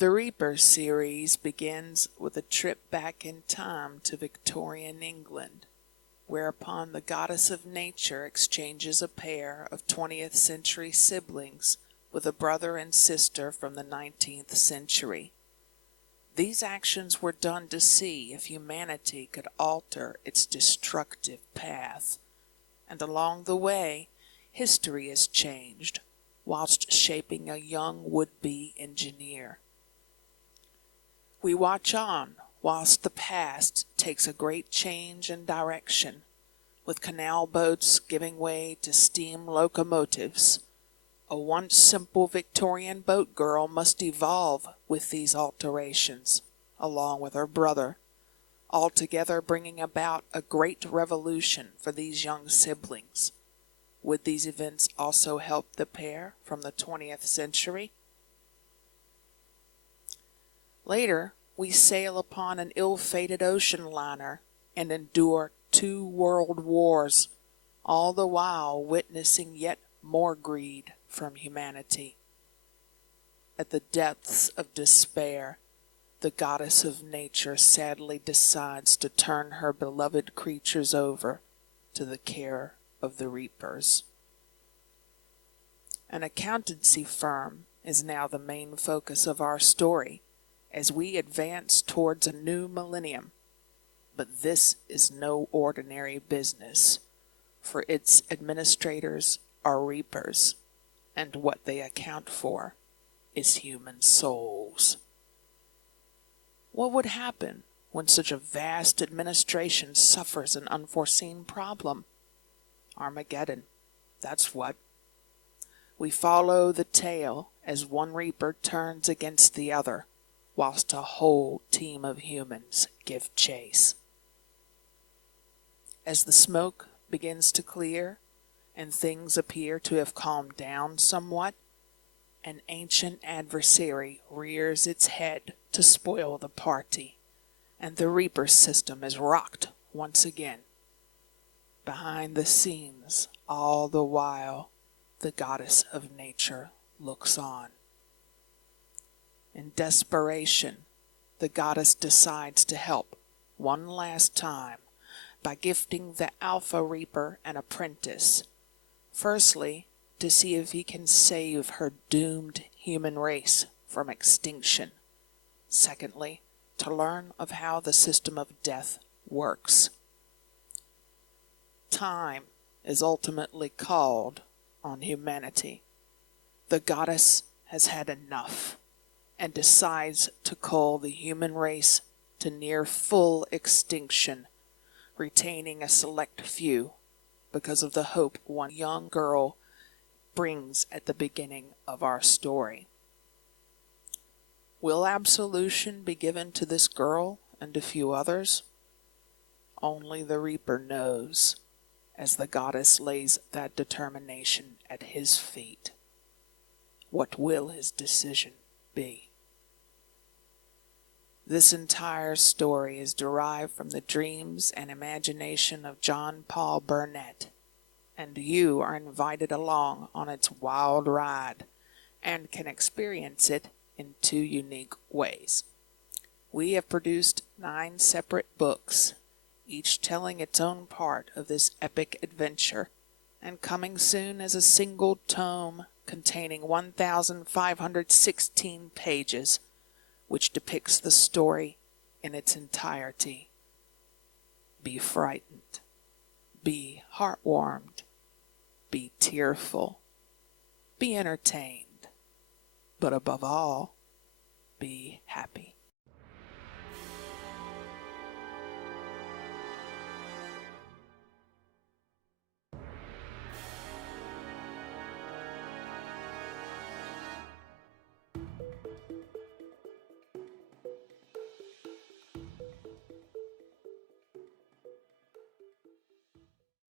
The Reaper series begins with a trip back in time to Victorian England, whereupon the goddess of nature exchanges a pair of 20th century siblings with a brother and sister from the 19th century. These actions were done to see if humanity could alter its destructive path, and along the way, history is changed, whilst shaping a young would-be engineer. We watch on whilst the past takes a great change in direction, with canal boats giving way to steam locomotives. A once simple Victorian boat girl must evolve with these alterations, along with her brother, altogether bringing about a great revolution for these young siblings. Would these events also help the pair from the 20th century? Later, we sail upon an ill-fated ocean liner and endure 2 world wars, all the while witnessing yet more greed from humanity. At the depths of despair, the goddess of nature sadly decides to turn her beloved creatures over to the care of the reapers. An accountancy firm is now the main focus of our story as we advance towards a new millennium. But this is no ordinary business, for its administrators are reapers, and what they account for is human souls. What would happen when such a vast administration suffers an unforeseen problem? Armageddon, that's what. We follow the tale as one reaper turns against the other, whilst a whole team of humans give chase. As the smoke begins to clear and things appear to have calmed down somewhat, an ancient adversary rears its head to spoil the party, and the Reaper system is rocked once again. Behind the scenes, all the while, the goddess of nature looks on. In desperation, the goddess decides to help one last time by gifting the Alpha Reaper an apprentice. Firstly, to see if he can save her doomed human race from extinction. Secondly, to learn of how the system of death works. Time is ultimately called on humanity. The goddess has had enough and decides to cull the human race to near full extinction, retaining a select few because of the hope one young girl brings at the beginning of our story. Will absolution be given to this girl and a few others? Only the Reaper knows, as the goddess lays that determination at his feet. What will his decision be? This entire story is derived from the dreams and imagination of John Paul Bernett, and you are invited along on its wild ride and can experience it in 2 unique ways. We have produced 9 separate books, each telling its own part of this epic adventure, and coming soon as a single tome containing 1,516 pages, which depicts the story in its entirety. Be frightened, be heartwarmed, be tearful, be entertained, but above all, be happy.